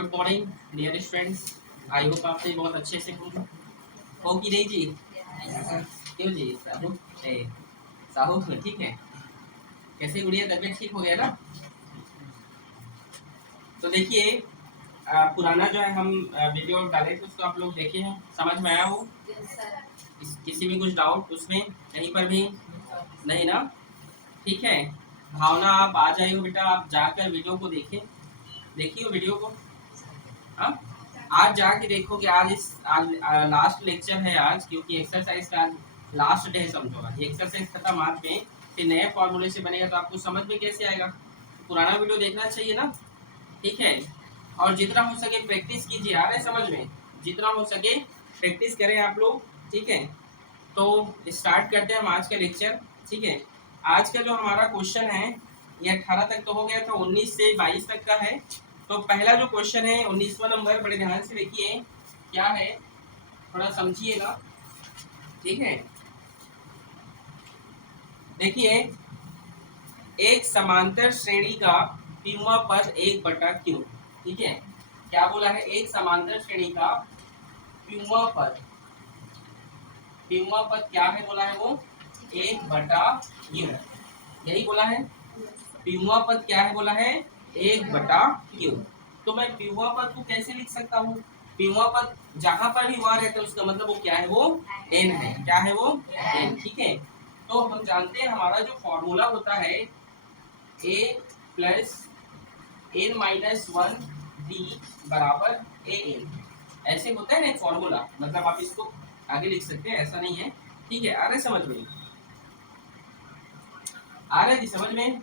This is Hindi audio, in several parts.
Good morning dear students. I hope आप सभी बहुत अच्छे से हो कि नहीं जी। क्यों जी साहू ठीक है। कैसे गुड़िया तबियत ठीक हो गया ना। तो देखिए पुराना जो है हम वीडियो डाले थे उसको आप लोग देखे हैं, समझ में आया हो? किसी भी कुछ डाउट उसमें कहीं पर भी नहीं ना? ठीक है, भावना आप आ जाइए बेटा, आप जाकर वीडियो को देखें, देखिए वीडियो को। हाँ, आज जाके देखोगे। आज लास्ट लेक्चर है आज, क्योंकि एक्सरसाइज का आज लास्ट डे है समझो। ये एक्सरसाइज खत्म आज में, फिर नए फॉर्मूले से बनेगा तो आपको समझ में कैसे आएगा। पुराना वीडियो देखना चाहिए ना, ठीक है। और जितना हो सके प्रैक्टिस कीजिए, आ रहा है समझ में? जितना हो सके प्रैक्टिस करें आप लोग, ठीक है। तो स्टार्ट करते हैं हम आज का लेक्चर, ठीक है। आज का जो हमारा क्वेश्चन है ये 18 तक तो हो गया था, 19 से 22 तक का है। तो पहला जो क्वेश्चन है 19वां नंबर, बड़े ध्यान से देखिए क्या है, थोड़ा समझिएगा, ठीक है। देखिए, एक समांतर श्रेणी का पीमा पद 1/q, ठीक है। क्या बोला है? एक समांतर श्रेणी का पीमा पद क्या है बोला है? वो 1/q, यही बोला है। पीमा पद क्या है बोला है? 1/q। तो मैं पीमा पद को कैसे लिख सकता हूँ? पीमा पद जहां पर भी वहां रहता है उसका मतलब वो क्या है? वो n है। क्या है वो? n, ठीक है। तो हम जानते हैं हमारा जो फॉर्मूला होता है a प्लस n-1 d बराबर an, ऐसे होता है ना फॉर्मूला। मतलब आप इसको आगे लिख सकते हैं, ऐसा नहीं है, ठीक है। आ रहा है समझ में? आ रहा है जी समझ में?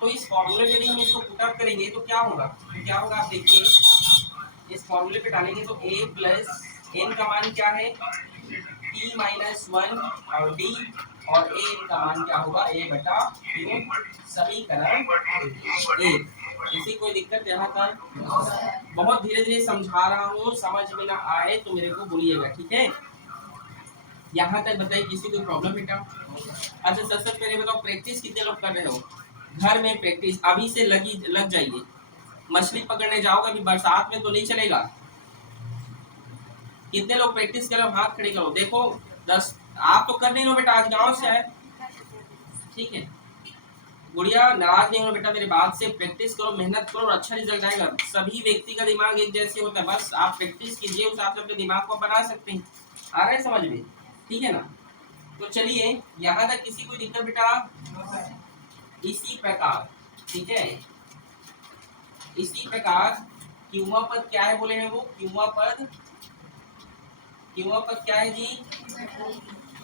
तो इस फॉर्मूले में यदि हम इसको पुट अप करेंगे तो क्या होगा? आप देखिए, इस फॉर्मूले पे डालेंगे तो a प्लस n का मान क्या है? t-1 और d, और a n का मान क्या होगा? a/q, समीकरण 1। किसी कोई दिक्कत यहाँ तक? बहुत धीरे धीरे समझा रहा हूँ, समझ में ना आए तो मेरे को बोलिएगा, ठीक है। यहाँ तक बताइए, किसी को प्रॉब्लम बेटा? अच्छा, सबसे पहले बताओ, प्रैक्टिस कितने लोग कर रहे हो घर में? प्रैक्टिस अभी से लग जाइए। मछली पकड़ने जाओगे अभी बरसात में तो नहीं चलेगा। कितने लोग प्रैक्टिस करो? हाथ खड़े करो, देखो 10। आप तो कर नहीं लो बेटा, आज गाँव से आए, ठीक है। गुड़िया नाराज नहीं हो बेटा, मेरी बात से प्रैक्टिस करो, मेहनत करो और अच्छा रिजल्ट आएगा। सभी व्यक्ति का दिमाग एक जैसे होता है, बस आप प्रैक्टिस कीजिए, उस हिसाब से अपने दिमाग को बना सकते हैं। आ रहा है समझ में? ठीक है ना। तो चलिए, यहाँ तक किसी को दिक्कत बेटा? इसी प्रकार, ठीक है, इसी प्रकार क्यूमा पद क्या है बोले हैं? वो क्यूमा पद क्या है जी?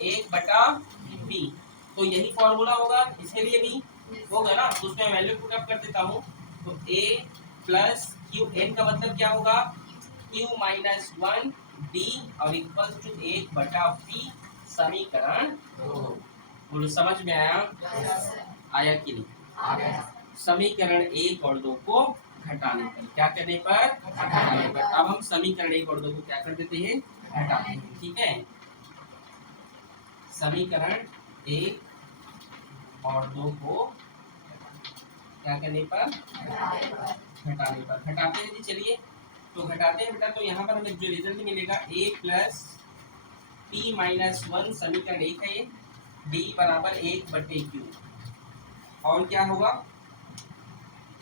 1/p। तो यही फॉर्मूला होगा इसके लिए भी, होगा ना। तो उसमें वैल्यू पुट अप कर देता हूँ। तो a प्लस क्यू, n का मतलब क्या होगा? q-1 d और इक्वल्स टू 1/p, समीकरण 2। बोलो समझ में आया? आया कि नहीं? आ गया। समीकरण 1 और 2 को घटाने पर, क्या करने पर? घटाने पर। अब हम समीकरण 1 और 2 को क्या कर देते हैं? घटाते हैं, ठीक है। समीकरण 1 और 2 को क्या करने पर? घटाने पर। घटाते हैं जी, चलिए तो घटाते हैं बेटा। तो यहाँ पर हमें जो रिजल्ट मिलेगा a प्लस p-1, समीकरण 1 है ये, d बराबर 1/q। और क्या होगा?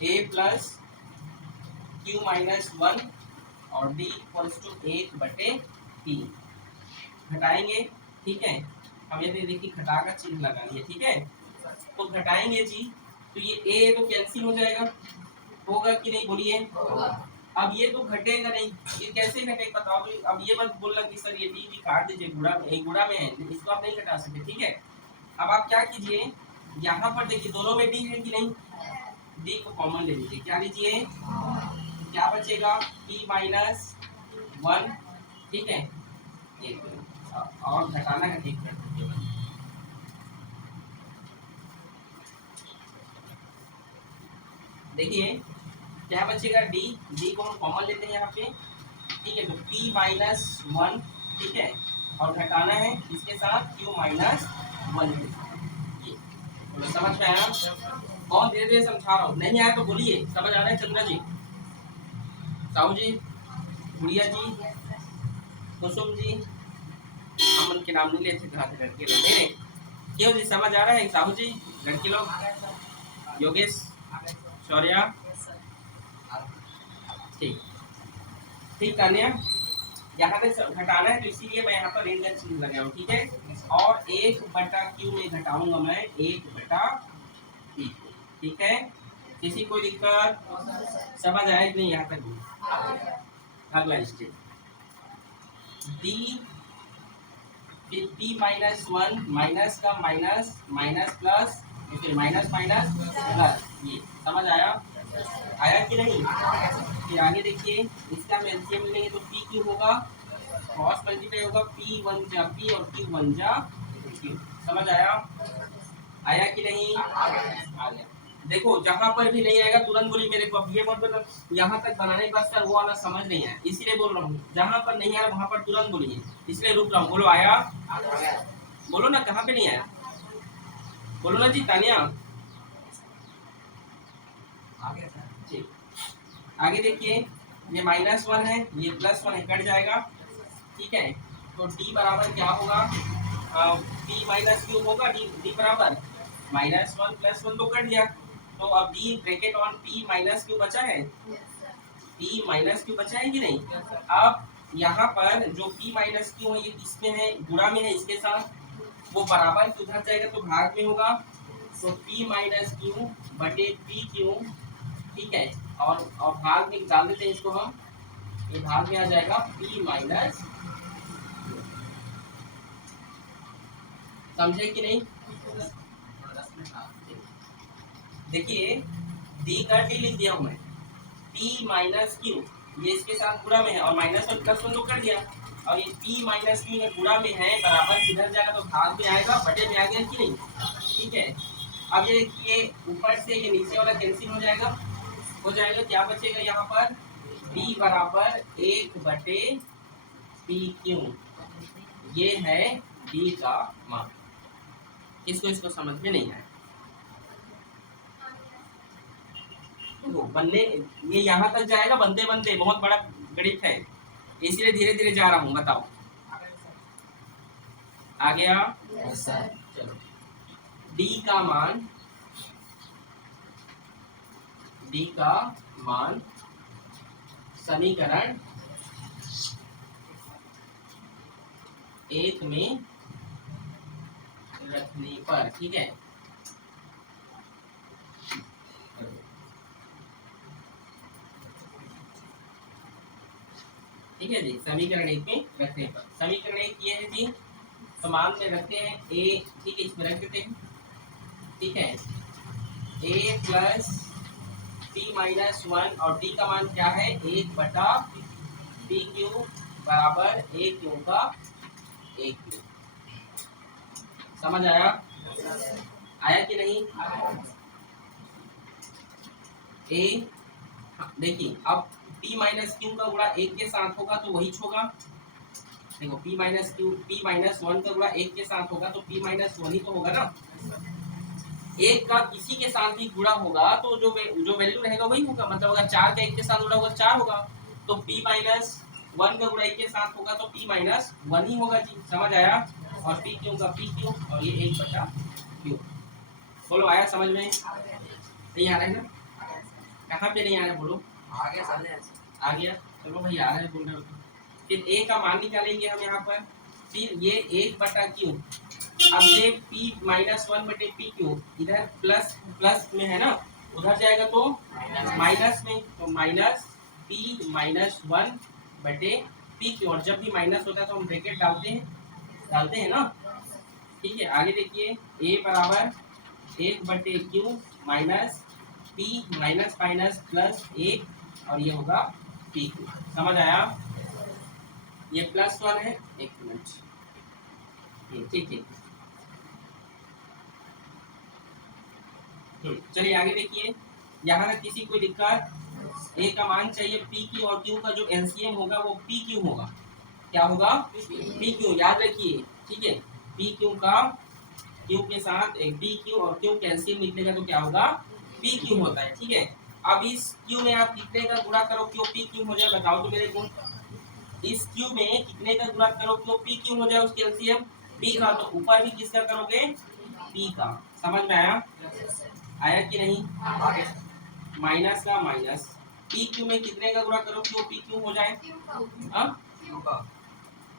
a प्लस q-1 और d इक्वल्स टू 1/p। घटाएंगे, ठीक है। हम ये देखिए घटा का चिन्ह लगा लिया, ठीक है। तो घटाएंगे जी, तो ये a तो कैंसिल हो जाएगा, होगा कि नहीं? बोलिए। अब ये तो घटेगा नहीं, ये कैसे घटेगा बताओ? अब ये मत बोलना कि सर ये डी काट दीजिए, गुणा में, गुणा में है, इसको आप नहीं घटा सकते, ठीक है। अब आप क्या कीजिए, यहाँ पर देखिए दोनों में डी है कि नहीं? डी को कॉमन ले लीजिए, क्या लीजिए? क्या बचेगा? p-1, ठीक है। और घटाना है, ठीक कर दीजिए। देखिए क्या बचेगा? डी को हम कॉमन लेते हैं यहाँ पे, ठीक है। तो p-1, ठीक है, और घटाना है इसके साथ q-1। समझ में आया? बहुत धीरे धीरे समझा रहा हूँ, नहीं आया तो बोलिए। समझ आ रहा है चंद्रा जी? साहू जी, गुड़िया जी, कुसुम जी, हम उनके नाम नहीं लेते, कहा थे लड़के लोग मेरे। क्यों जी, समझ आ रहा है साहू जी? लड़के लोग, योगेश, शौर्या, ठीक ठीक। तान्या, यहाँ पे घटाना है तो इसीलिए मैं यहाँ पर रेंज का चिन्ह लगाया हूँ, ठीक है। और 1/q में घटाऊंगा मैं 1/p, ठीक है। किसी कोई दिक्कत? समझ आया कि नहीं यहाँ तक? अगला step, D p minus 1, minus का माइनस, माइनस प्लस, फिर माइनस माइनस प्लस, ये समझ आया? आया कि नहीं? फिर आगे देखिए, इसका हम एलसीएम लेंगे तो p क्यों होगा, क्रॉस मल्टीप्लाई होगा, p1 जा p और q1 जा q। समझ आया? आया कि नहीं? आ गया। देखो जहां पर भी नहीं आएगा तुरंत बोली मेरे को, अब ये मतलब यहाँ तक बनाने के बाद सर वो वाला समझ नहीं है, इसीलिए बोल रहा हूँ जहां पर नहीं आया वहां पर तुरंत बोलिए, इसलिए रुक रहा हूँ। बोलो आया? बोलो ना, कहाँ पे नहीं आया? बोलो ना जी। तानिया, आगे देखिए, ये -1 है, ये +1 है, कट जाएगा, ठीक है। तो d बराबर क्या होगा, p माइनस क्यू होगा, d बराबर -1 + 1 तो कट गया, तो अब d bracket on p minus Q बचा है, p माइनस क्यू बचा है कि नहीं। अब यहाँ पर जो p माइनस क्यू है ये किसमें है, गुणा में है इसके साथ, वो बराबर क्यू उधर जाएगा तो भाग में होगा, तो p माइनस क्यू बटे p क्यू, ठीक है। और भाग में डाल देते हैं इसको हम, ये भाग में आ जाएगा p माइनस, समझे कि नहीं? देखिए d का d लिख दिया हूं मैं, p माइनस क्यू ये इसके साथ गुणा में है और -1 + 1 तो कर दिया, और ये p माइनस क्यू में गुणा में है, बराबर किधर जाएगा तो भाग में आएगा, बटे में आ गया कि नहीं, ठीक है। अब ये देखिए ऊपर से ये नीचे वाला कैंसिल हो जाएगा, क्या बचेगा यहाँ पर, b बराबर 1/p क्यू, ये है d का मान। इसको समझ में नहीं आया तो बनने, ये यहाँ तक जाएगा बनते बनते, बहुत बड़ा गणित है, इसलिए धीरे धीरे जा रहा हूँ। बताओ आ गया? चलो, d का मान समीकरण 1 में रखने पर, ठीक है। ठीक है जी, समीकरण 1 में रखने पर, समीकरण 1 ये है जी, तो मान में रखते हैं a, ठीक है, इसमें रख देते हैं, ठीक है। a प्लस p माइनस 1 और d का मान क्या है, 1/p क्यू बराबर a क्यू का 1 क्यू। समझ आया? आया कि नहीं? a देखिए, अब p माइनस क्यू का गुणा 1 के साथ होगा तो वही होगा, देखो p माइनस 1 का गुणा 1 के साथ होगा तो p माइनस 1 ही तो होगा ना, एक का किसी के साथ भी गुणा होगा तो जो वैल्यू रहेगा वही होगा, मतलब अगर 4 का 1 के साथ गुणा होगा 4 होगा, तो p माइनस 1 का गुणा 1 के साथ होगा तो p माइनस 1 ही होगा जी। समझ आया? और p क्यू का p क्यू, और ये 1/q। बोलो आया समझ में? नहीं आ रहा है ना? कहाँ पे नहीं आ रहा है बोलो? आ गया, चलो भाई आ रहा है बोल रहे हो। फिर a का मान निकालेंगे हम यहाँ पर, फिर ये 1/q, अब ये p माइनस 1/p इधर प्लस में है ना, उधर जाएगा तो माइनस में, तो माइनस p माइनस 1/p, और जब भी माइनस होता है तो हम ब्रैकेट डालते हैं ना, ठीक है। आगे देखिए a बराबर 1/q minus p minus minus plus 1, और ये होगा p। समझ आया? ये +1 है, 1 मिनट, ठीक। चलिए आगे देखिए, यहाँ ना किसी कोई दिक्कत, a का मान चाहिए, p क्यू और q का जो एलसीएम होगा वो p क्यू होगा, क्या होगा, p क्यू, याद रखिए, ठीक है। p क्यू का q के साथ एक p क्यू और q कैंसिल निकलेगा तो क्या होगा, p क्यू होता है, ठीक है। अब इस क्यू में आप कितने का गुणा करो क्यों पी क्यू हो जाए, बताओ तो मेरे को। इस क्यू में कितने का गुणा करो क्यों पी क्यू हो जाए, उसके एलसीएम पी का, तो ऊपर भी किसका करोगे, पी का। समझ में आया, आया कि नहीं, माइनस का माइनस, पी क्यू में कितने का गुणा करो क्यों पी क्यू हो जाए,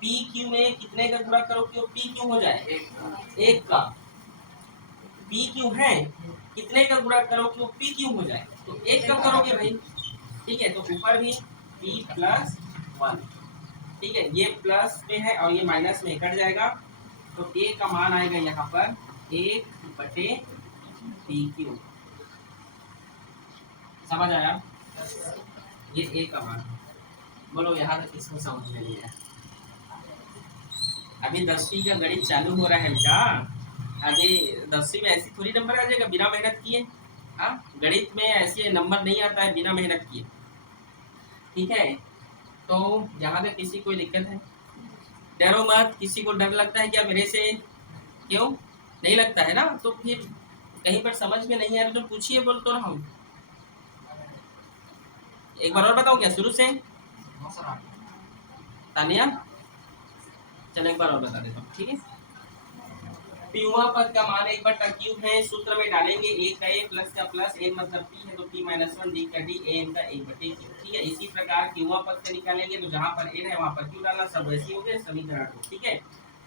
पी क्यू में कितने का गुणा करो क्यों पी क्यू हो जाए, एक का। पी क्यू है, कितने का गुणा करो क्यों पी क्यू हो जाए, तो एक का करोगे भाई, ठीक है। तो ऊपर भी p प्लस 1, ठीक है, ये प्लस में है और ये माइनस में कट जाएगा, तो a का मान आएगा यहाँ पर 1/pq। समझ आया, ये a का मान। बोलो यहाँ तक किसको समझ में नहीं आया, अभी 10वीं का गणित चालू हो रहा है क्या, अभी 10वीं में ऐसी थोड़ी नंबर आ जाएगा बिना मेहनत किए। हाँ, गणित में ऐसे नंबर नहीं आता है बिना मेहनत किए, ठीक है। तो यहाँ तक किसी कोई दिक्कत है, डरो मत, किसी को डर लगता है क्या मेरे से, क्यों नहीं लगता है ना, तो फिर कहीं पर समझ में नहीं आ रहा तो पूछिए, बोल तो रहा हूँ। एक बार और बताओ क्या शुरू से, तानिया चलो एक बार और बता देता हूँ, ठीक है। पीवा पद का मान 1/q है, सूत्र में डालेंगे a का a प्लस का प्लस, n मतलब p है तो p - 1 d का d, an का 1/q, ठीक है। इसी प्रकार क्यूआ पद से निकालेंगे तो जहाँ पर n है वहाँ पर q डालना, सब वैसे हो गए समीकरण को, ठीक है।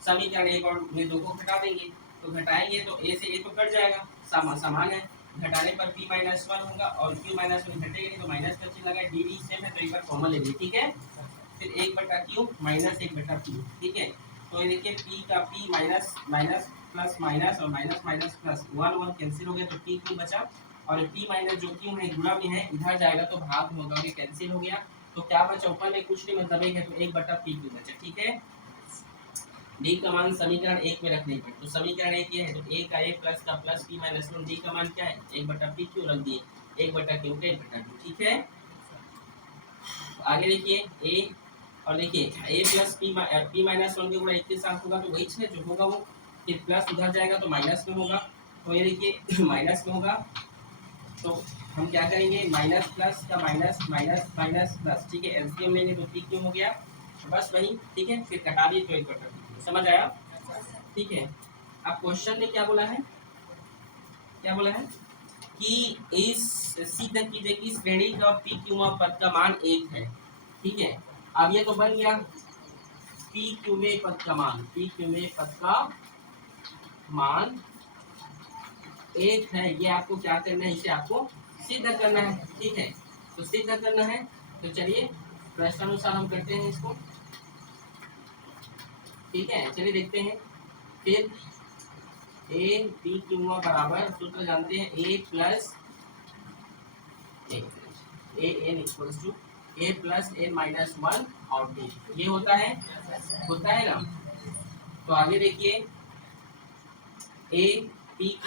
समीकरण एक और में दो को घटा देंगे, तो घटाएंगे तो a से a तो कट जाएगा, समान है, घटाने पर p - 1 होगा और q - 1 घटेगा तो माइनस का चिन्ह लगा, dd सेम है तो एक बार कॉमन ले लीजिए, ठीक है। फिर 1/q माइनस 1/p, ठीक है। तो ये देखिए p का p minus minus plus minus और माइनस माइनस प्लस 1 कैंसिल हो गया तो p क्यों बचा, और p माइनस जो क्यों है गुणा में है इधर जाएगा तो भाग में होगा, ये कैंसिल हो गया, तो क्या बचा ऊपर में कुछ नहीं मतलब एक है, तो 1/p क्यों बचा, ठीक है। d का मान समीकरण 1 में रखने पर, तो समीकरण 1 ये है तो a का a प्लस का प्लस p - 1, d का मान क्या है 1/p क्यों रख दिए, 1/q का 1/q, ठीक है। आगे देखिए a, और देखिए a प्लस p - 1 के गुणा 1 के साथ होगा तो वही है जो होगा वो, फिर प्लस उधर जाएगा तो माइनस में होगा, तो ये देखिए माइनस में होगा, तो हम क्या करेंगे माइनस प्लस का माइनस माइनस माइनस प्लस, ठीक है। एलसीएम लेंगे तो p क्यों हो गया, बस वही, ठीक है। फिर कटा दिए तो 1/p, समझ आया, ठीक है। अब क्वेश्चन ने क्या बोला है, क्या बोला है कि इस सिद्ध कीजिए कि श्रेणी का p क्यू पद का मान 1 है, ठीक है। अब ये तो बन गया पी क्यू में पद का मान, पी क्यू में पद का मान 1 है, ये आपको क्या करना है, इसे आपको सिद्ध करना है, ठीक है। तो सिद्ध करना है तो चलिए प्रश्नानुसार हम करते हैं इसको, ठीक है। चलिए देखते हैं, फिर ए पी क्यू बराबर सूत्र जानते हैं a plus A N equals to a plus n minus 1 और b, ये होता है ना। तो आगे देखिए a p q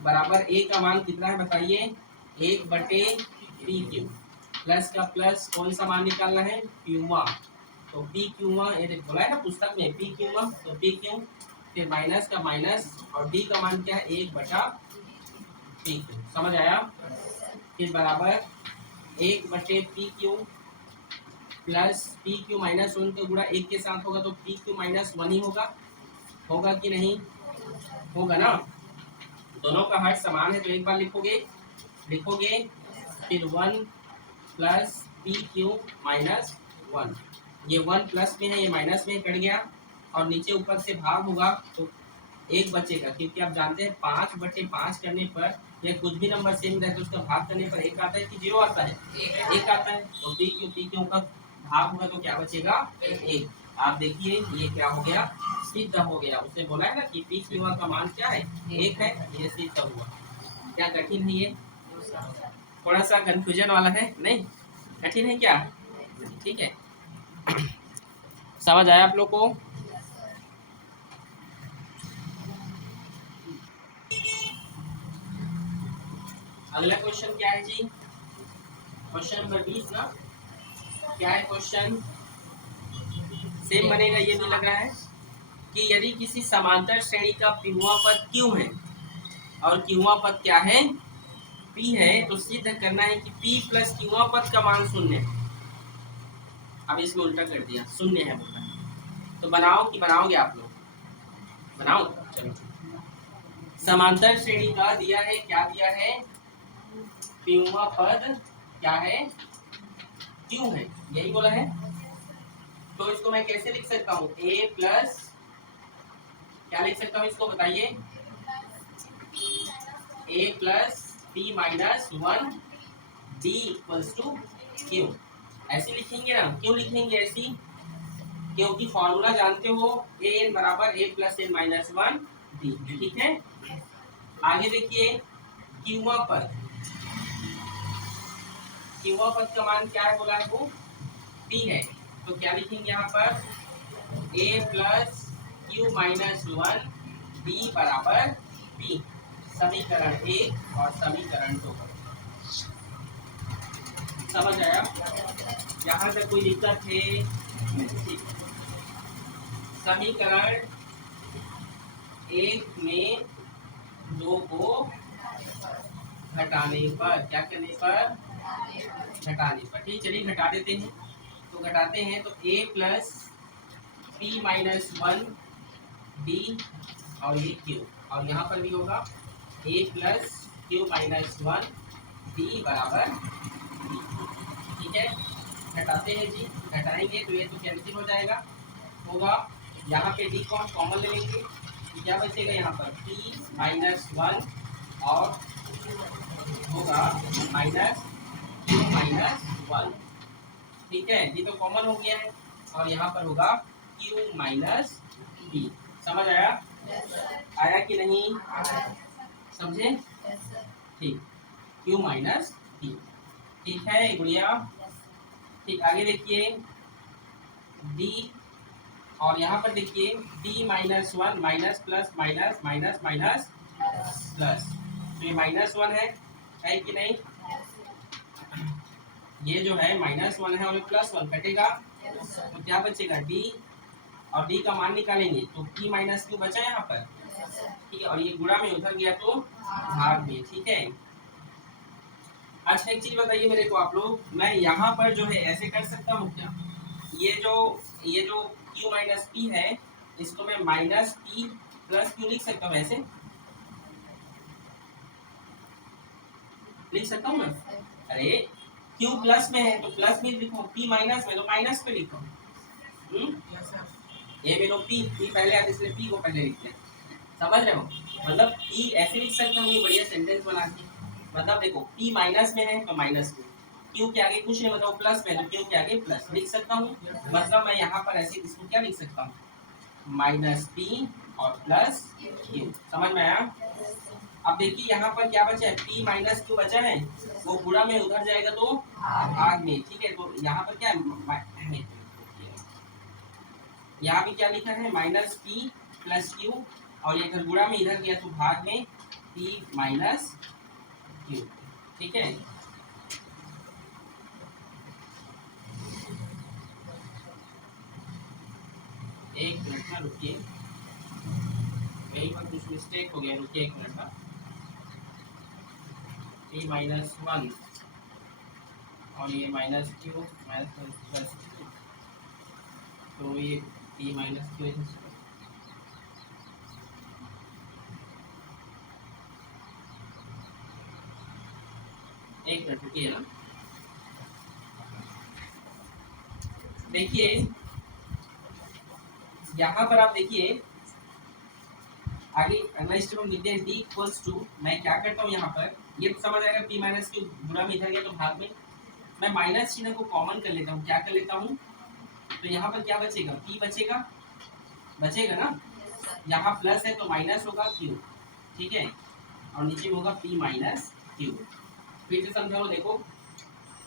बराबर a का मान कितना है बताइए 1/p q, प्लस का प्लस कौन सा मान निकालना है क्यूमा, तो p क्यूमा ये बोला है ना पुस्तक में p क्यूमा, तो p क्यू, फिर माइनस का माइनस और d का मान क्या है 1/p q, समझ आया। फिर बराबर 1/p q plus P Q minus 1 का गुणा 1 के साथ होगा तो पी क्यू माइनस 1 ही होगा, होगा कि नहीं, होगा ना। दोनों का हर समान है तो एक बार लिखोगे, फिर 1 प्लस पी क्यू माइनस 1, ये 1 प्लस में है ये माइनस में कट गया, और नीचे ऊपर से भाग होगा तो एक बचेगा, क्योंकि आप जानते हैं 5/5 करने पर या कुछ भी नंबर सेम रहता है उसका भाग करने पर एक आता है कि 0 आता है, एक आता है, तो पी क्यू का भाग होगा तो क्या बचेगा 1। आप देखिए ये क्या हो गया सिद्ध हो गया, उसने बोला है ना कि पी क्यू का मान क्या है 1 है, ये सिद्ध हुआ। क्या कठिन है ये, थोड़ा सा कंफ्यूजन वाला है, नहीं कठिन है क्या, ठीक है। समझ आया आप लोग को, अगला क्वेश्चन क्या है जी, क्वेश्चन नंबर 20 ना, क्या है क्वेश्चन, सेम बनेगा, ये भी लग रहा है कि यदि किसी समांतर श्रेणी का पिमुआ पद क्यों है और क्यूआ पद क्या है P है तो सिद्ध करना है कि P प्लस क्यूआ पद का मान शून्य है। अब इसमें उल्टा कर दिया, शून्य है बोला, तो बनाओ कि बनाओगे आप लोग? बनाओ, चलो। समांतर श्रेणी का दिया है, क्या दिया है? क्यूआ पद क्या है? क्यू है, यही बोला है। तो इसको मैं कैसे लिख सकता हूँ? A प्लस क्या लिख सकता हूँ इसको बताइए? A plus P minus 1 D equals to Q। ऐसे लिखेंगे ना? क्यों लिखेंगे ऐसी? क्योंकि फॉर्मूला जानते हो, ए एन बराबर ए प्लस एन माइनस 1 डी। ठीक है, आगे देखिए क्यूआ पद, क्यूआ पद का मान क्या है बोला है? वो पी है, तो क्या लिखेंगे यहाँ पर? ए प्लस क्यू माइनस 1 डी बराबर पी। समीकरण 1 और समीकरण 2। समझ आया? यहाँ तक कोई दिक्कत है? ठीक। समीकरण 1 में 2 को घटाने पर, क्या करने पर? घटाने पर। ठीक, चलिए घटा देते हैं। तो घटाते हैं तो a plus P minus 1 D और ये q, और यहाँ पर भी होगा a plus Q minus 1 D बराबर d। ठीक है, घटाते हैं जी, घटाएंगे तो ये तो कैंसिल हो जाएगा, होगा यहाँ पे d को हम कॉमन ले लेंगे, क्या बचेगा यहाँ पर? p माइनस 1 और होगा माइनस क्यू माइनस 1। ठीक है, ये तो कॉमन हो गया है, और यहाँ पर होगा q माइनस b। समझ आया? आया कि नहीं? समझे? ठीक, q माइनस b। ठीक है गुड़िया? ठीक, आगे देखिए d, और यहाँ पर देखिए d minus 1 minus plus minus minus minus plus, तो ये माइनस 1 है कि नहीं? ये जो है माइनस 1 है और प्लस 1 कटेगा, तो क्या बचेगा? d, और d का मान निकालेंगे तो p माइनस क्यू बचा यहाँ पर। ठीक है, और ये गुणा में उधर गया तो भाग में। ठीक है, अच्छा एक चीज बताइए मेरे को आप लोग, मैं यहाँ पर जो है ऐसे कर सकता हूँ क्या? ये जो q माइनस पी है, इसको मैं माइनस पी प्लस क्यू लिख सकता हूँ, ऐसे लिख सकता हूँ ना? अरे q प्लस में है तो प्लस में लिखो, p माइनस में तो माइनस पे लिखो। ये में तो p पहले आता, इसलिए p को पहले लिखते हैं। समझ रहे हो? मतलब p ऐसे लिख सकता हूँ, ये बढ़िया सेंटेंस बना के। मतलब देखो p माइनस में है तो माइनस में, q के आगे कुछ नहीं, मतलब प्लस में, तो q के आगे प्लस लिख सकता हूँ। मतलब मैं यहाँ पर ऐसे इसको क्या लिख सकता हूँ? माइनस p और प्लस q। समझ में आया? अब देखिए यहाँ पर क्या बचा है? p माइनस क्यू बचा है, वो गुणा में उधर जाएगा तो भाग में। ठीक है, तो यहाँ पर क्या है? यहाँ भी क्या लिखा है? माइनस p प्लस क्यू, और ये इधर गुणा में इधर गया तो भाग में p माइनस क्यू। ठीक है, एक मिनट में रुकिए, यही पर कुछ मिस्टेक हो गया, रुकिए एक मिनट का। p माइनस 1 और ये minus Q minus plus Q, तो ये p माइनस क्यू, एक मिनट रुकिए ना। देखिए यहाँ पर आप देखिए आगे अगला स्टेप हम लिखते हैं डी इक्वल्स टू, मैं क्या करता हूँ यहाँ पर, ये तो समझ आएगा p माइनस क्यू गुणा में इधर गया तो भाग में, मैं माइनस चिन्ह को कॉमन कर लेता हूँ। क्या कर लेता हूँ? तो यहाँ पर क्या बचेगा? p बचेगा, बचेगा ना? यहाँ प्लस है तो माइनस होगा q। ठीक है, और नीचे में होगा p माइनस q। फिर से समझाओ, देखो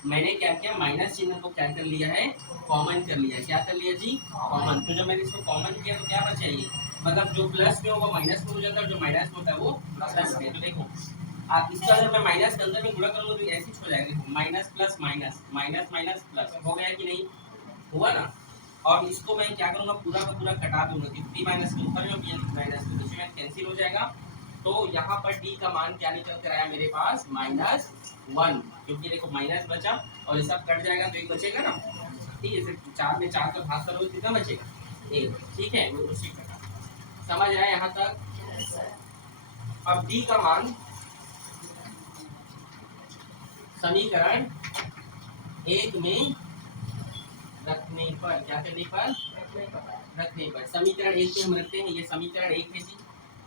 मैंने क्या किया, माइनस चिन्ह को क्या कर लिया है? कॉमन कर लिया। क्या कर लिया जी? कॉमन। तो जब मैंने इसको कॉमन किया तो क्या बचा? ये मतलब जो प्लस में होगा माइनस में हो जाता है, और जो माइनस में होता है वो प्लस में। तो देखो आप इसका अगर मैं माइनस के अंदर में गुणा करूँगा तो ऐसे हो जाएगा, देखो minus plus minus minus minus plus हो गया कि नहीं? हुआ ना? और इसको मैं क्या करूँगा? पूरा का पूरा कटा दूंगा कि p माइनस के ऊपर में p माइनस के नीचे में कैंसिल हो जाएगा, तो यहाँ पर डी का मान क्या निकल कर आया मेरे पास -1, क्योंकि देखो माइनस बचा और ये सब कट जाएगा तो एक बचेगा ना, ठीक है। सिर्फ 4 में 4 का भाग करोगे कितना बचेगा, 1, ठीक है। वो उसी प्रकार समझ आया यहाँ तक। अब डी का मान समीकरण 1 में रखने पर, क्या करने पर, रखने पर समीकरण 1 में हम रखते हैं, ये समीकरण 1 है जी,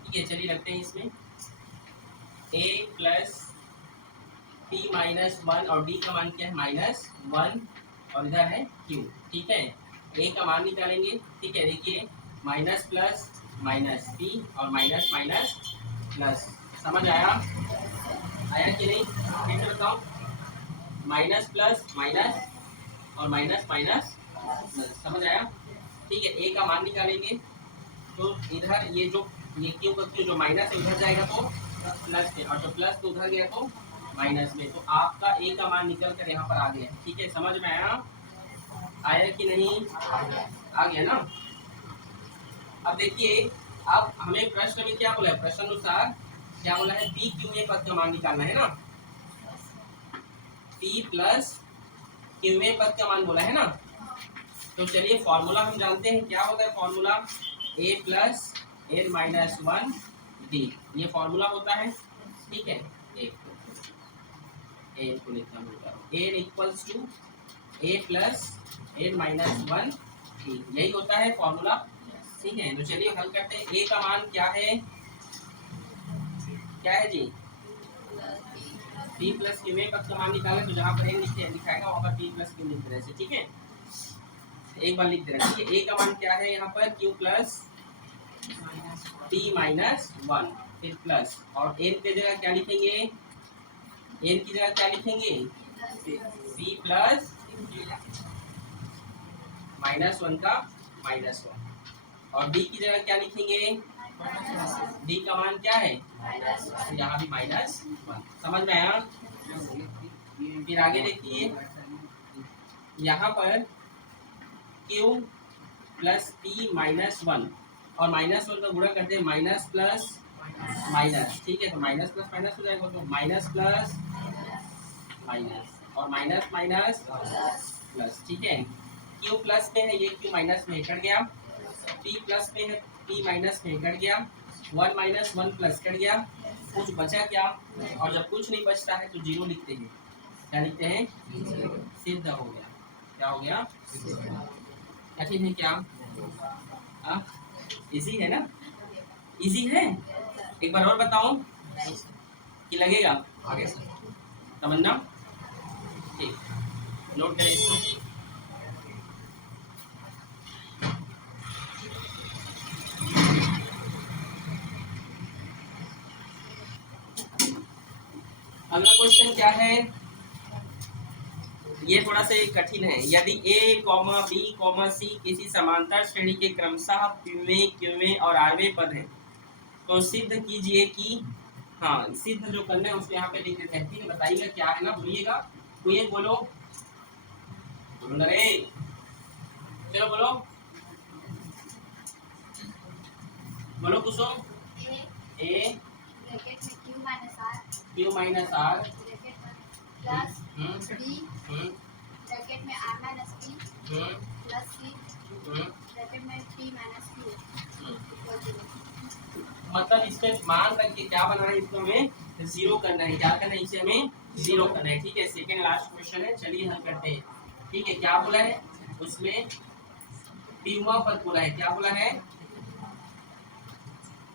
ठीक है। चलिए रखते हैं इसमें a प्लस p माइनस 1 और d का मान क्या है -1 और इधर है q, ठीक है। a का मान निकालेंगे, ठीक है। देखिए माइनस प्लस माइनस p और माइनस माइनस प्लस, समझ आया, आया कि नहीं, फिर से बताओ, माइनस प्लस माइनस और माइनस माइनस प्लस, समझ आया, ठीक है। a का मान निकालेंगे तो इधर ये जो ये क्यू का क्यू जो माइनस है उधर जाएगा तो प्लस में, और जो प्लस तो उधर गया तो माइनस में, तो आपका a का मान निकल कर यहाँ पर आ गया, ठीक है। समझ में आया, आया कि नहीं, आ गया ना। अब देखिए, अब हमें प्रश्न में क्या बोला है, प्रश्न अनुसार क्या बोला है, p क्यू में पद का मान निकालना है ना, p प्लस क्यू में पद का मान बोला है ना। तो चलिए फॉर्मूला हम जानते हैं, क्या होता है formula, a plus n minus 1 d, ये फॉर्मूला होता है, ठीक है। एक को लिखना होगा n equals to a plus n minus 1 d, यही होता है फॉर्मूला, ठीक है। तो चलिए हल करते हैं। a का मान क्या है, क्या है जी, p प्लस क्यू में पद का मान निकालें, तो जहाँ पर n लिखाएगा वहाँ पर p प्लस क्यू लिख देना है, ठीक है। एक बार लिख देना, ठीक है। a का मान क्या है यहाँ पर, q प्लस p माइनस 1, फिर प्लस, और n की जगह क्या लिखेंगे, n की जगह क्या लिखेंगे, p प्लस -1 का -1, और d की जगह क्या लिखेंगे, d का मान क्या है, यहाँ भी -1, समझ में आया। फिर आगे देखिए, यहाँ पर q प्लस p -1 और -1 का गुणा करते हैं, माइनस प्लस माइनस, ठीक है। तो माइनस प्लस माइनस हो जाएगा, तो माइनस प्लस माइनस और माइनस माइनस प्लस, ठीक है। q प्लस में है, ये q माइनस में कट गया, p प्लस में है, p माइनस में कट गया, 1 माइनस 1 प्लस कट गया, कुछ बचा क्या, और जब कुछ नहीं बचता है तो 0 लिखते हैं, क्या लिखते हैं, सिद्ध हो गया, क्या हो गया, कठिन है क्या, इजी है ना, इजी है। एक बार और बताओ कि लगेगा आगे से तमन्ना, ठीक, नोट करें इसको। अगला क्वेश्चन क्या है, ये थोड़ा सा कठिन है। यदि a, b, c किसी समांतर श्रेणी के क्रमशः क्यूवें और आरवें पद हैं, तो सिद्ध कीजिए कि, हाँ सिद्ध जो करना है उसको यहाँ पे लिख देते हैं, ठीक है। बताइएगा क्या है ना, भूलिएगा, कोई बोलो, बोलो रे, चलो बोलो, बोलो Kusum, a Q minus R plus B bracket में R minus P plus C bracket में पी माइनस क्यू, मतलब इसमें मान रख के क्या बनाना है, इसको हमें 0 करना है, क्या करना है, इसे हमें 0 करना है, ठीक है। सेकंड लास्ट क्वेश्चन है, चलिए हल करते हैं, ठीक है। क्या बोला है उसमें, पीवा पद बोला है, क्या बोला है,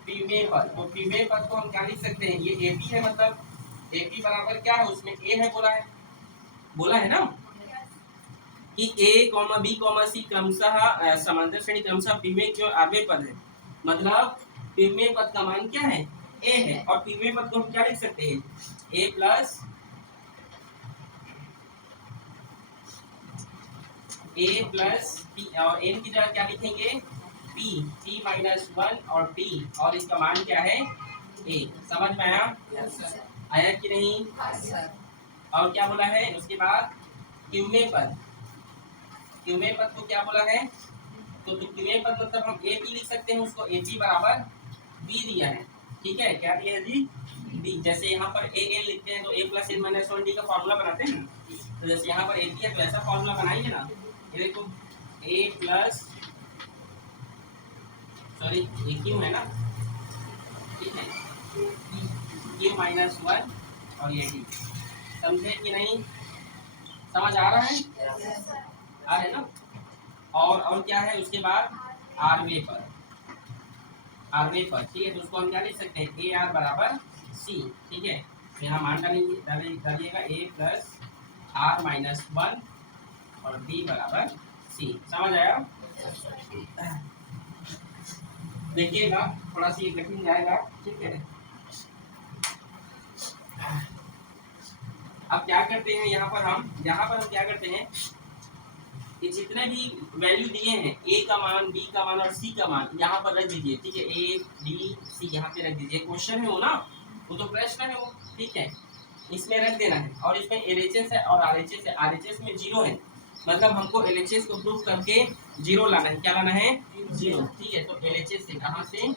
पीवे पद, तो पीवे पद को हम क्या लिख सकते हैं, ये एपी है, मतलब एपी बराबर क्या है, उसमें ए है, बोला है ना कि a, b, c क्रमशः समांतर श्रेणी क्रमशः पीवे क्यों आरवे पद है, मतलब पीवे पद का मान क्या है, a है, और पीवे पद को हम क्या लिख सकते हैं, a प्लस p, और n की जगह क्या लिखेंगे, p माइनस 1 और t, और इसका मान क्या है, a, समझ में आया, आया कि नहीं, और क्या बोला है उसके बाद, क्यूमे पद को क्या बोला है, तो क्यूमे पद मतलब हम ए पी लिख सकते हैं, उसको ए पी बराबर बी दिया है, ठीक है, क्या दिया है जी, डी। जैसे यहाँ पर ए एन लिखते हैं तो A plus N minus one D का फॉर्मूला बनाते हैं ना, तो जैसे यहाँ पर ए है तो ऐसा फॉर्मूला बनाएंगे ना, ये देखो ए प्लस, सॉरी ये क्यू है ना, ठीक है, क्यू माइनस वन और ये डी। समझे कि नहीं, समझ आ रहा है, आ रहा है ना। और क्या है उसके बाद, आरवे पर, आरवे पर, ठीक है, तो उसको हम क्या लिख सकते हैं, ए आर बराबर सी, ठीक है। तो यहाँ मान डालिएगा ए प्लस आर माइनस वन और बी बराबर सी। समझ आया, देखिएगा थोड़ा सा ये कठिन जाएगा, ठीक है। अब क्या करते हैं, यहाँ पर हम क्या करते हैं कि जितने भी वैल्यू दिए हैं, ए का मान, बी का मान और सी का मान यहाँ पर रख दीजिए, ठीक है। ए बी सी यहाँ पे रख दीजिए, क्वेश्चन है वो ना, वो तो प्रश्न है वो, ठीक है, इसमें रख देना है। और इसमें एलएचएस है और आरएचएस है, आरएचएस में जीरो है, मतलब हमको एलएचएस को प्रूव करके जीरो लाना है। क्या लाना है, जीरो, ठीक है। तो एलएचएस से कहाँ से,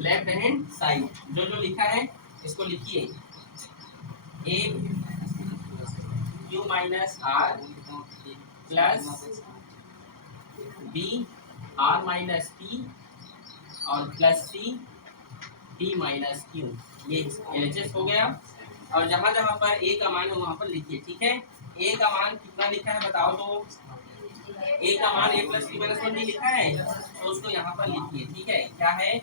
लेफ्ट हैंड साइड, जो जो लिखा है इसको लिखिए, A Q minus R plus B R minus P और plus C D minus Q, ये एलएचएस हो गया। और जहां जहां पर ए का मान है वहां पर लिखिए, ठीक है। ए का मान कितना लिखा है बताओ तो, ए का मान A plus B minus one D लिखा है, तो उसको यहाँ पर लिखिए, ठीक है। क्या है,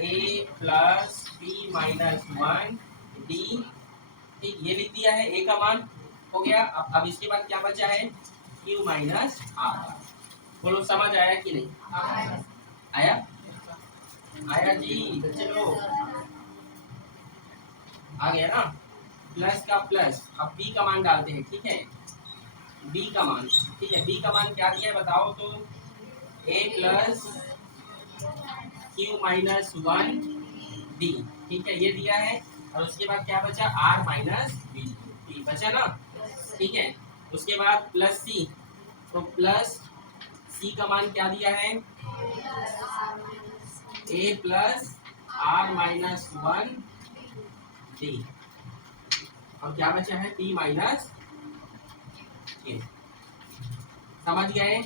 A plus B minus one D, ठीक, ये लिख दिया है, ए का मान हो गया। अब इसके बाद क्या बचा है, क्यू माइनस आर। बोलो समझ आया कि नहीं, आया, आया जी, चलो आ गया ना। प्लस का प्लस, अब बी का मान डालते हैं, ठीक है, बी का मान, ठीक है। बी का मान क्या दिया है बताओ तो, A plus Q minus one D, ठीक है, ये दिया है। और उसके बाद क्या बचा, आर माइनस बी बचा ना, ठीक है। उसके बाद प्लस सी, तो प्लस सी का मान क्या दिया है, A plus R minus one D, और क्या बचा है, पी माइनस ए। समझ गए,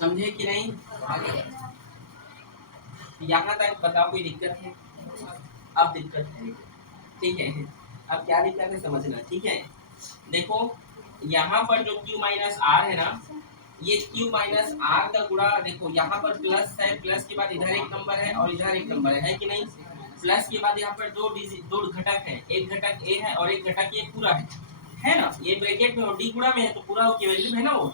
समझे कि नहीं, यहाँ तक बताओ कोई दिक्कत है, अब दिक्कत है, ठीक है। अब क्या दिक्कत है समझना, ठीक है। देखो यहाँ पर जो Q माइनस आर है ना, ये Q माइनस आर का गुणा, देखो यहाँ पर प्लस है, प्लस के बाद इधर एक नंबर है और इधर एक नंबर है कि नहीं। प्लस के बाद यहाँ पर दो घटक है, एक घटक ए है और एक घटक ये पूरा है ना, ये ब्रैकेट में और डी गुणा में है तो पूरा की वैल्यू है ना वो,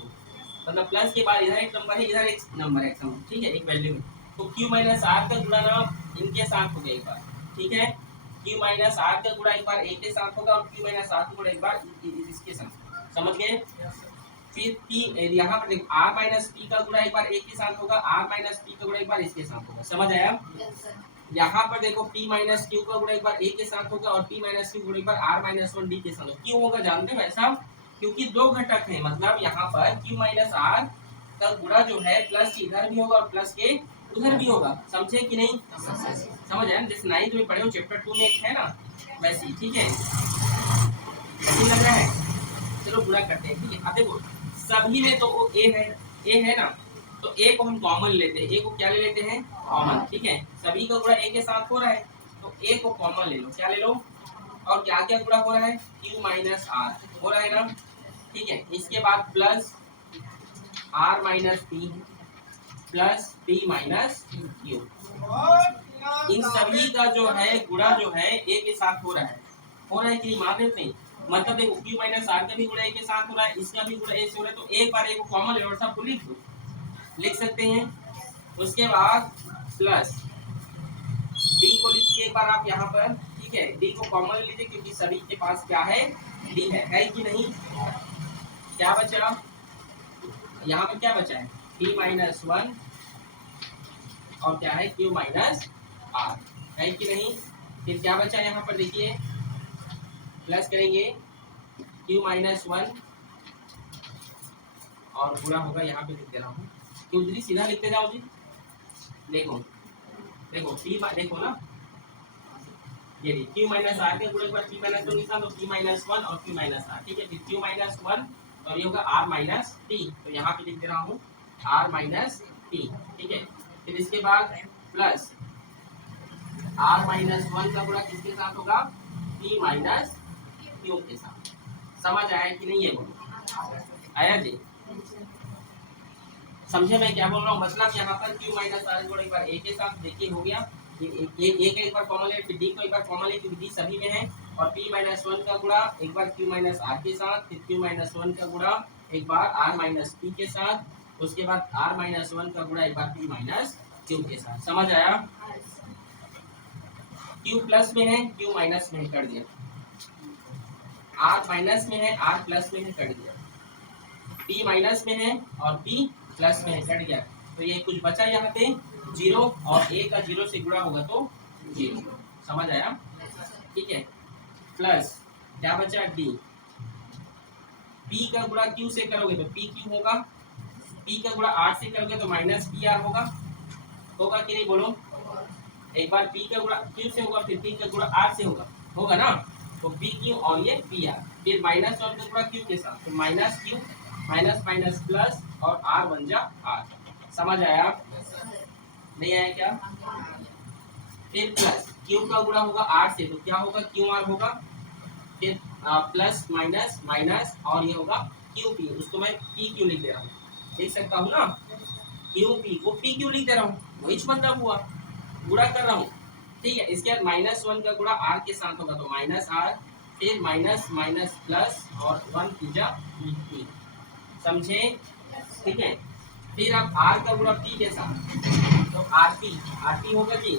मतलब प्लस के बाद इधर एक नंबर है, इधर एक नंबर है, ठीक है, एक वैल्यू में। तो Q माइनस आर का गुणा ना इनके साथ हो गया एक बार, ठीक है। Q माइनस आर का गुणा एक बार ए के साथ होगा और Q माइनस आर का गुणा एक बार इसके साथ, समझ गए। फिर P यहाँ पर देखो R माइनस P का गुणा एक बार ए के साथ होगा, R माइनस P का गुणा एक बार इसके साथ होगा, समझ आया। यहाँ पर देखो P माइनस Q का गुणा एक बार ए के साथ होगा और P माइनस Q गुणा एक बार R माइनस वन डी के साथ होगा। क्यों होगा जानते हो ऐसा, क्योंकि दो घटक हैं, मतलब यहाँ पर Q माइनस R का गुणा जो है प्लस के इधर भी होगा और प्लस के उधर भी होगा, समझे कि नहीं, समझ आया। जैसे 9th में पढ़े हो चैप्टर 2 में एक है ना, वैसे, ठीक है, कठिन लग रहा है, चलो पूरा करते हैं, ठीक है। अब देखो सभी में तो वो ए है ना, तो ए को हम कॉमन लेते हैं, ए को क्या ले लेते हैं, कॉमन, ठीक है। सभी का गुणा ए के साथ हो रहा है तो ए को कॉमन ले लो, क्या ले लो, और क्या क्या गुणा हो रहा है, Q माइनस आर हो रहा है ना, ठीक है। इसके बाद plus R minus P plus P minus Q, इन सभी का जो है गुणा जो है ए के साथ हो रहा है कि नहीं, मान नहीं, मतलब देखो Q माइनस आर का भी गुणा ए के साथ हो रहा है, इसका भी गुणा ए से हो रहा है, तो एक बार ए को कॉमन ले लो और सबको लिख सकते हैं। उसके बाद प्लस डी को लिखिए एक बार आप यहाँ पर, ठीक है, डी को कॉमन ले लीजिए क्योंकि सभी के पास क्या है, डी है कि नहीं। क्या बचा यहाँ पर, क्या बचा है, P माइनस वन और क्या है, Q माइनस आर, है कि नहीं। फिर क्या बचा यहाँ पर देखिए, प्लस करेंगे Q माइनस वन और पूरा होगा, यहाँ पे लिख दे रहा हूँ, Q3 सीधा लिखते जाओ जी। देखो देखो p देखो ना, ये q माइनस आर के गुणे पर p माइनस तो निशान, तो p माइनस 1 और q माइनस आर, ठीक है। फिर q माइनस 1 और ये होगा r माइनस p, तो यहाँ पे लिख दे रहा हूँ r माइनस p, ठीक है। फिर इसके बाद प्लस r माइनस 1 का गुणा किसके साथ होगा, p माइनस q के साथ। समझ आया कि नहीं, ये बोलो, आया जी? समझे मैं क्या बोल रहा हूँ? मतलब यहाँ पर q माइनस आर जोड़ एक बार a के साथ, देखिए हो गया, ये का एक बार कॉमन ले, फिर d को एक बार कॉमन ले, क्योंकि d सभी में है, और p माइनस 1 का गुणा एक बार q माइनस आर के साथ, फिर q माइनस 1 का गुणा एक बार r माइनस p के साथ, उसके बाद r माइनस 1 का गुणा एक बार p माइनस q के साथ। समझ आया? q प्लस में है, q माइनस में है, कर दिया। r माइनस में है, r प्लस में है, कर दिया। p माइनस में है और p प्लस में है, कट गया। तो ये कुछ बचा यहाँ पे 0, और a का 0 से गुणा होगा तो 0। समझ आया? ठीक है। प्लस क्या बचा, d, p का गुणा q से करोगे तो p q होगा, p का गुणा r से करोगे तो माइनस p r होगा, होगा कि नहीं बोलो? एक बार p का गुणा q से होगा, फिर p का गुणा r से होगा, होगा ना? तो p q और ये p r, फिर माइनस 1 का गुणा q के साथ, तो minus q, minus minus plus, और r बन जा r। समझ आया? नहीं आया क्या? फिर प्लस q का गुणा होगा r से, तो क्या होगा, q r होगा, फिर प्लस माइनस माइनस, और ये होगा q p, उसको मैं p q लिख दे रहा हूँ, लिख सकता हूँ ना, q p को p q लिख दे रहा हूँ, वही मतलब हुआ, गुणा कर रहा हूँ, ठीक है। इसके बाद माइनस 1 का गुणा r के साथ होगा, तो माइनस r, फिर माइनस माइनस प्लस, और 1 पूजा p, समझे? ठीक है। फिर अब r का गुणा p के साथ, तो rp होगा जी,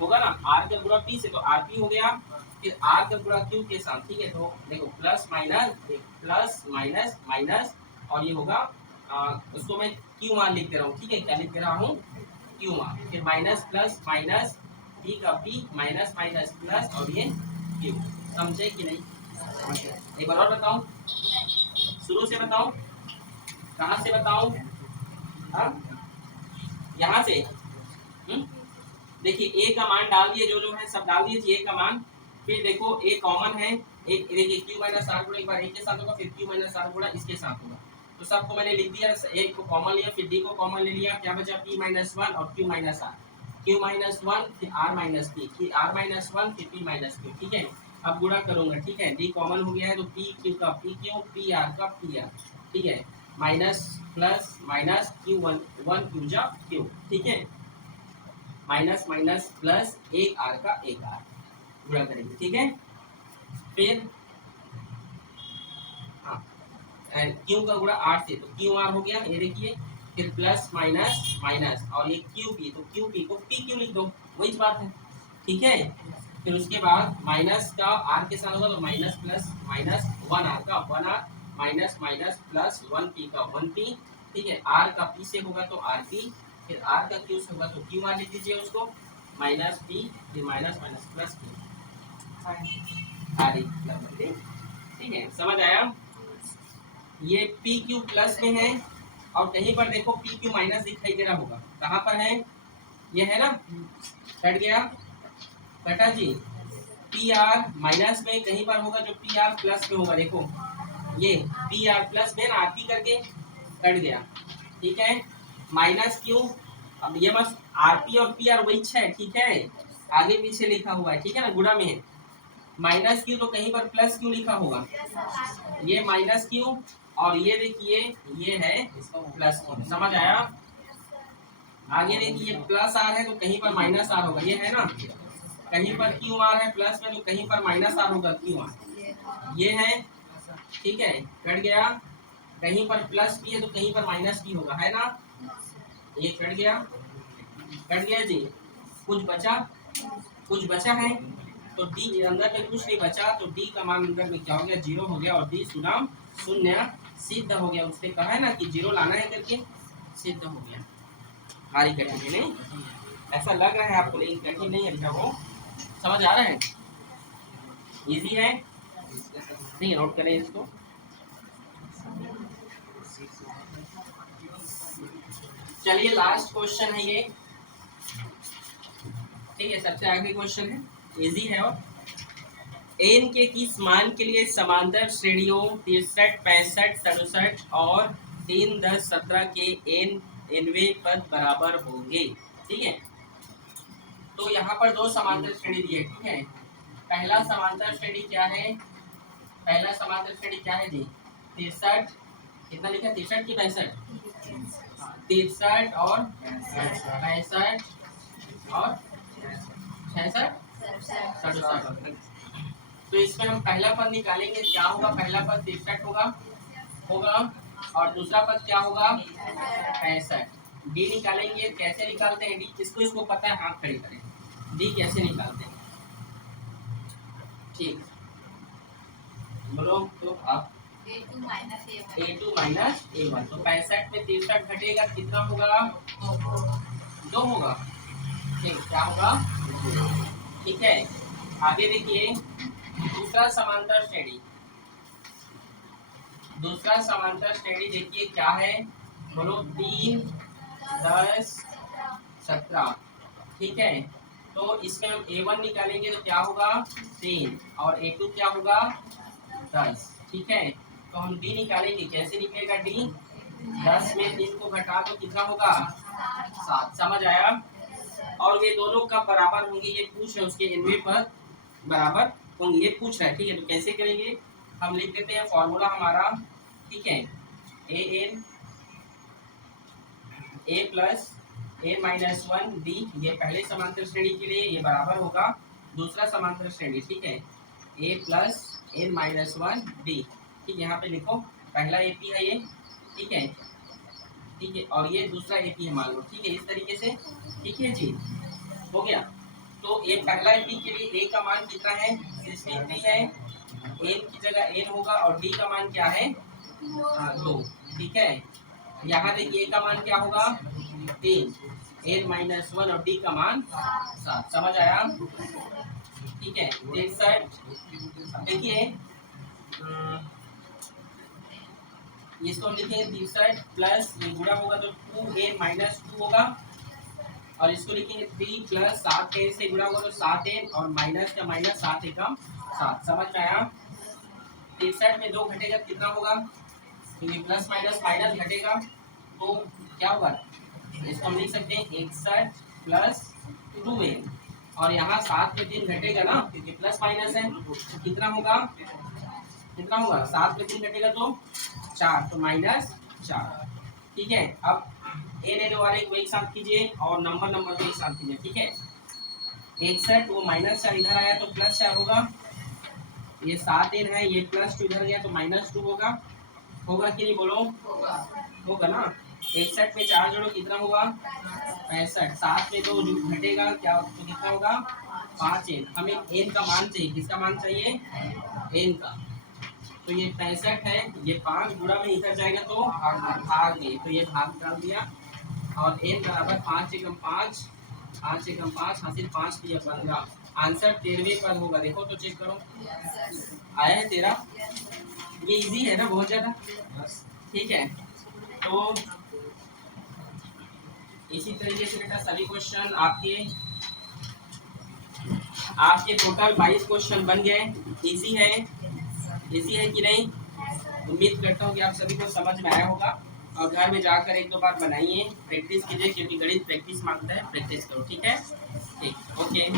होगा ना, r का गुणा p से, तो rp हो गया। फिर r का गुणा q के साथ, ठीक है। तो देखो प्लस माइनस माइनस, और ये होगा उसको मैं q मान लिख दे रहा हूँ, ठीक है। क्या लिख दे रहा हूँ, q मान, फिर माइनस प्लस माइनस, p का p, माइनस माइनस प्लस, और ये q। समझे कि नहीं? एक बार और बताऊं, शुरू से बताऊं, कहाँ से बताऊं? यहाँ से। देखिए a का मान डाल दिए, जो है सब डाल दिए a का मान। फिर देखो a कॉमन है, एक देखिए q माइनस आर गुणा एक बार a के साथ होगा, फिर q माइनस आर गुणा इसके साथ होगा, तो सबको मैंने लिख दिया, एक को कॉमन लिया, फिर d को कॉमन ले लिया, क्या बचा, p माइनस 1 और q minus R, q minus 1 फिर r माइनस p, फिर r माइनस 1 फिर p माइनस q, ठीक है। अब गुणा करूंगा, ठीक है, d कॉमन हो गया है, तो p q का p q, p r का p r, ठीक है। Minus plus minus q 1 q जा q, ठीक है। माइनस माइनस प्लस, एक आर का एक आर, गुणा करेंगे, ठीक है। फिर क्यू का गुणा आर से, तो क्यू आर हो गया, ये देखिए। फिर प्लस माइनस माइनस, और ये क्यू पी, तो क्यू पी को पी क्यू लिख दो, वही बात है, ठीक है। फिर उसके बाद माइनस का आर के साथ होगा, तो माइनस प्लस माइनस 1 आर का 1 R, minus minus plus 1 P का 1 पी, ठीक है। आर का पी से होगा तो आर पी, फिर आर का क्यू से होगा तो क्यू आर लिख दीजिए उसको, माइनस पी, फिर माइनस माइनस प्लस पी, ठीक है। समझ आया? ये पी क्यू प्लस में है, और कहीं पर देखो पी क्यू माइनस दिखाई दे रहा होगा, कहाँ पर है, ये है ना, कट गया, कटा जी। पी आर माइनस में कहीं पर होगा, जो पी आर प्लस में होगा, देखो ये पी आर प्लस में ना, आर पी करके कट गया, ठीक है। माइनस क्यू, अब ये बस आर पी और पी आर वही है, ठीक है, आगे पीछे लिखा हुआ है, ठीक है ना, गुणा में है। माइनस क्यू तो कहीं पर प्लस क्यू लिखा होगा, ये माइनस क्यू, और ये देखिए ये है प्लस क्यू, समझ आया? आगे देखिए प्लस आर है, तो कहीं पर माइनस आर होगा, ये है ना, कहीं पर क्यू आर है प्लस में, तो कहीं पर माइनस आर होगा, क्यू आर, ये है, ठीक है, कट गया। कहीं पर प्लस पी है, तो कहीं पर माइनस पी होगा, है ना, ये कट गया, कट गया जी। कुछ बचा, कुछ बचा है, तो डी अंदर में कुछ नहीं बचा, तो डी का मान अंदर में क्या हो गया, 0 हो गया, और डी सुनाम शून्य सिद्ध हो गया। उसने कहा है ना कि 0 लाना है करके, सिद्ध हो गया। भारी कठिन नहीं, ऐसा लग रहा है आपको, लेकिन कठिन नहीं है बेटा, वो समझ आ रहा है, इजी है, नहीं नोट करें इसको। चलिए लास्ट क्वेश्चन है ये, ठीक है, सबसे आगे क्वेश्चन है, इजी है। और एन के किस मान के लिए समांतर श्रेणियों 63, 65, 67 और 3, 10, 17 के एनवे पद बराबर होंगे। ठीक है, तो यहाँ पर दो समांतर श्रेणी दी है। ठीक है, पहला समांतर श्रेणी क्या है, पहला समांतर श्रेणी क्या है जी, 63, कितना लिखा, 63 की 65, 63 और 65 और 66, 67। तो इसमें हम पहला पद निकालेंगे, क्या होगा, पहला पद 63 होगा और दूसरा पद क्या होगा, 65। डी निकालेंगे, कैसे निकालते हैं डी, किसको इसको पता है, हाथ खड़े करें, डी कैसे निकालते हैं। ठीक, बोलो तो आप, A2 माइनस A1। तो 65 में 63 घटेगा, कितना होगा, 2 होगा। ठीक, क्या होगा, ठीक है। आगे देखिए, दूसरा समांतर श्रेणी, दूसरा समांतर श्रेणी देखिए क्या है, बोलो 3, 10, 17। ठीक है, तो इसमें हम A1 निकालेंगे तो क्या होगा, 3 और A2 क्या होगा, 10। ठीक है, तो हम D निकालेंगे, कैसे निकलेगा D, 10 में 3 को घटा तो कितना होगा, 7। समझ आया। और वे दोनों कब बराबर होंगे, ये पूछ रहे, उसके एनवे पर बराबर होंगे, ये पूछ रहा है। ठीक है, तो कैसे करेंगे, हम लिख देते हैं फॉर्मूला हमारा। ठीक है, A प्लस A-1 D, ये पहले समांतर श्रेणी के लिए ये बराबर होगा दूसरा समांतर श्रेणी। ठीक है, A प्लस N-1 D। ठीक, यहाँ पे लिखो, पहला AP है ये। ठीक है, ठीक है, और ये दूसरा AP है मान लो। ठीक है, इस तरीके से। ठीक है जी, हो गया। तो ये पहला AP के लिए A का मान कितना है, 63 है, N की जगह N होगा और D का मान क्या है, 2। ठीक है, यहाँ देखिए A का मान क्या होगा, 3, N-1 और D का मान 7। समझ आया। ठीक है, 63, अब देखिए इसको हम लिखेंगे 63 प्लस ये गुणा होगा तो 2n-2 होगा, और इसको लिखेंगे 3 प्लस 7n से गुणा होगा तो 7n और माइनस का माइनस 7 एकम 7। समझ में आया। 63 में 2 घटेगा कितना होगा, तो ये प्लस माइनस माइनस घटेगा तो क्या होगा, इसको हम लिख सकते हैं 61 प्लस 2n, और यहाँ 7 में 3 घटेगा ना, क्योंकि प्लस माइनस है, तो कितना होगा, कितना होगा, 7 में 3 घटेगा तो 4, तो -4। ठीक है, अब n वाले को एक साथ कीजिए और नंबर को एक साथ कीजिए। ठीक है, 61 वो -4 इधर आया तो +4 होगा, ये 7n है, ये +2 इधर गया तो -2 होगा। होगा कि नहीं, बोलो होगा ना। 61 में 4 जोड़ो कितना होगा, 65। 7 में 2 घटेगा क्या, तो कितना होगा, 5n। हमें n का मान चाहिए, किसका मान चाहिए, n का। तो ये 65 है, ये 5 गुणा में इधर जाएगा तो भाग में, तो ये भाग डाल दिया, और n बराबर 5 एकम 5, 5 एकम 5 हासिल 5 दिया 15। आंसर 13वें पद होगा। देखो तो चेक करो, आया है 13। ये इजी है ना, बहुत ज्यादा। ठीक है, तो इसी तरीके से बेटा सभी क्वेश्चन आपके टोटल 22 क्वेश्चन बन गए। इजी है, इजी है कि नहीं। उम्मीद करता हूँ कि आप सभी को समझ में आया होगा, और घर में जाकर 1-2 बार बनाइए, प्रैक्टिस कीजिए, क्योंकि गणित प्रैक्टिस मांगता है, प्रैक्टिस करो। ठीक है, ठीक, ओके।